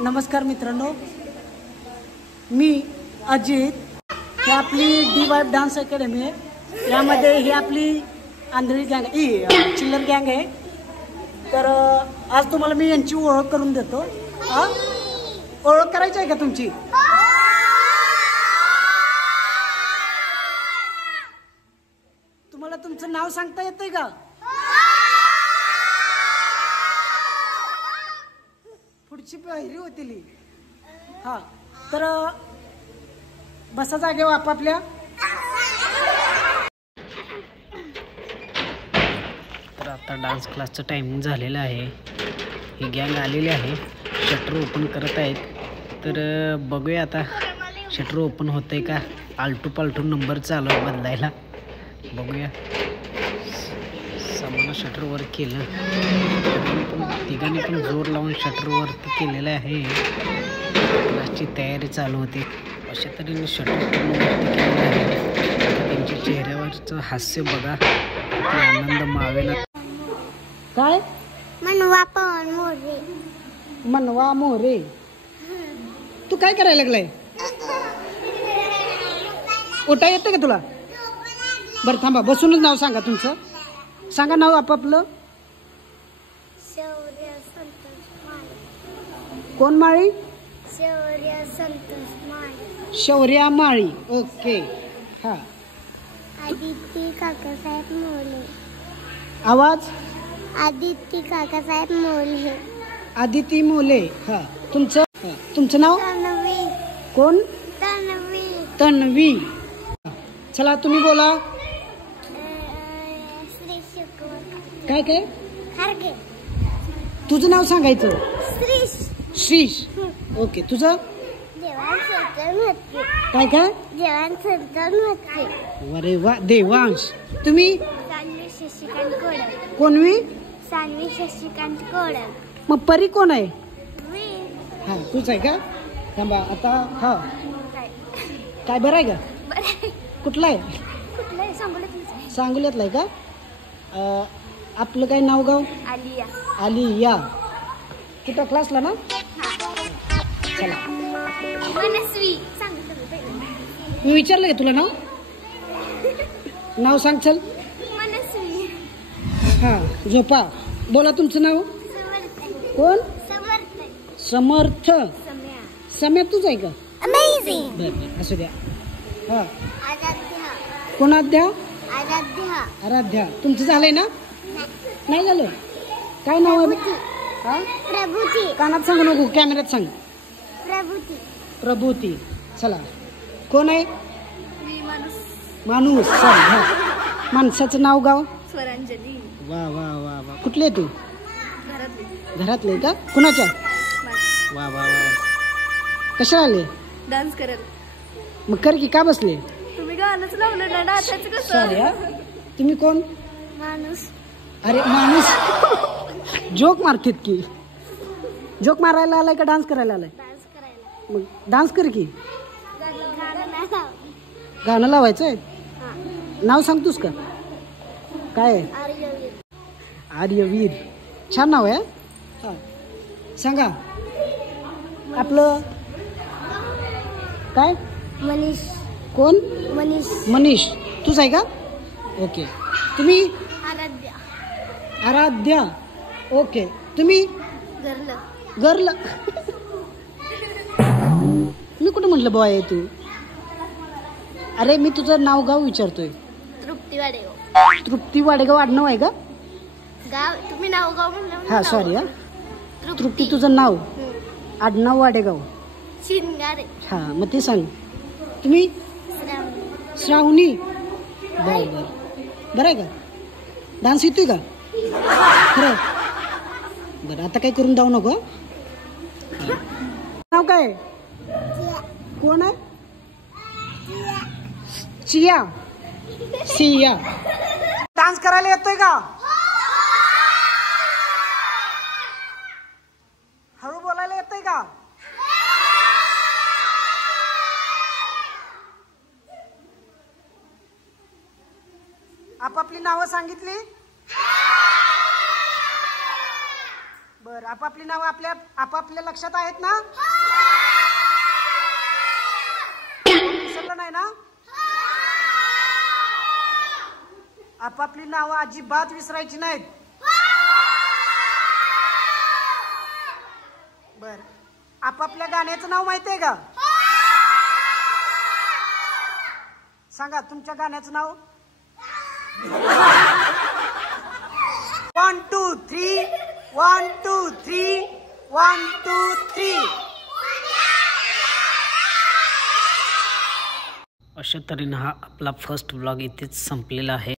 नमस्कार मित्रांनो, मी अजित. ही आपली डी-वाईफ डान्स अकॅडमी आहे. यामध्ये ही आपली आंधळी गँग चिल्लर गँग आहे. तर आज तुम्हाला मी यांची ओळख करून देतो. ओळख करायची आहे का तुमची? तुम्हाला तुमचं नाव सांगता येतंय का? पुढची पायरी होती. हा, तर बसा जागेवर आपापल्या. तर आता डान्स क्लासचं टायमिंग झालेलं आहे. ही गँग आलेली आहे, शटर ओपन करत आहेत. तर बघूया आता शटर ओपन होतंय का. आलटू पालटू नंबर चालू आहे बदलायला. बघूया. सामान शटर वर केलं, तिघांनी पण जोर लावून शटर वरती केलेलं आहे. क्लासची तयारी चालू होती. अशा तऱ्हेने शटर वरती केलेलं आहे. त्यांच्या चेहऱ्यावरचं हास्य बघा, किती आनंद मावेना. काय? मनवा मोरे. तू काय करायला लागलाय? उठा येतं का तुला? बरं थांबा, बसूनच नाव सांगा तुमचं. सांगा नाव आपापलं. कोण माळी? शौर्या माळी. ओके. हा. आदिती काकासाहेब मोले. आवाज? आदिती काकासाहेब मोले. आदिती मोले. हा. तुमचं नाव? तन्वी. कोण? तन्वी. तन्वी. चला तुम्ही बोला. श्री शुक्र. काय काय? खारगे. तुझं नाव सांगायचं. श्रीश. श्रीश. ओके. तुझं? देवांश संतन म्हटले. काय काय? देवांश संतन म्हटले. अरे वा, देवांश. तुम्ही? सान्वी शशिकांत कोडक. कोणवी? सान्वी शशिकांत कोडक. मग परी कोण आहे? मी. हा, तूच आहे का? थांबा आता. हा, काय बरं आहे का? कुठला आहे? कुठलं आहे? सांगोल्यातलं. सांगोल्यातला आहे का? आपलं काय नाव गाव? आलिया. आलिया. कुठं क्लासला ना? चला. मनस्वी. मी विचारलं का तुला नाव? नाव सांग. चल. मनस्वी. हा, झोपा. बोला तुमचं नाव. समर्थ. कोण? समर्थ. समर्थ. सम्या. सम्या तूच आहे का? अमेझिंग. बरं, असू द्या. हा. आराध्या. कोण आद्या? आराध्या. आराध्या. तुमचं झालंय ना? नाही झालं. काय नाव आहे? हा, प्रभूती. कानात सांगू नको, कॅमेऱ्यात सांग. प्रभूती. प्रभूती. चला. कोण आहे? मी माणूस. माणूस. चल. हा. माणसाचं नाव गाव? स्वरांजली. वा वा वा वा. कुठले तू? घरातली. घरातले का? कुणाच्या? वा वा वा. कशा आले? डान्स करत. मग कर की, का बसले? तुम्ही गाणंच लावलं ना, नाचायचं कसं? सॉरी. हा, तुम्ही कोण? माणूस. अरे माणूस. जोक मारतेत की. जोक मारायला आलाय का डान्स करायला आलाय? डान्स करायला. मग डान्स कर की. गाणं नाही लाव. गाणं लावायचं आहे. हा. नाव सांगतोस का? काय आहे? आर्यवीर. आर्यवीर. छान नाव आहे. हा, सांगा आपलं. काय? मनीष. कोण? मनीष. मनीष. तूच आहे का? ओके. तुम्ही? आराध्या. आराध्या. ओके. तुम्ही? घरलं. गर्ल. मी कुठं म्हटलं बॉय आहे तू? अरे मी तुझं नाव गाव विचारतोय. तृप्ती वाडेगाव. तृप्ती वाडेगाव आडनाव आहे का? गाव तुम्ही नाव गाव म्हणलं. हा, सॉरी. हा, तृप्ती तुझं नाव, आडनाव वाडेगाव. शिंगारे. हा, मग ते सांग. तुम्ही? श्रावणी. बर बर. बरं आहे का? डान्स येतोय का? खरं? बरं, आता काही करून जाऊ नको. नाव काय? कोण आहे? चिया. सिया. डान्स करायला येतोय का? हळू बोलायला येतोय का? आपापली नावं सांगितली. बर, आपापली नाव आपापल्या लक्षात आहेत ना? विसरलं नाही ना? आपापली नावं अजिबात विसरायची नाहीत. बर, आपापल्या गाण्याचं नाव माहिती आहे का? सांगा तुमच्या गाण्याचं नाव. 1 2 3 1 2 3 1 2 3. अशा तऱ्हेने हा आपला फर्स्ट ब्लॉग इथेच संपलेला आहे.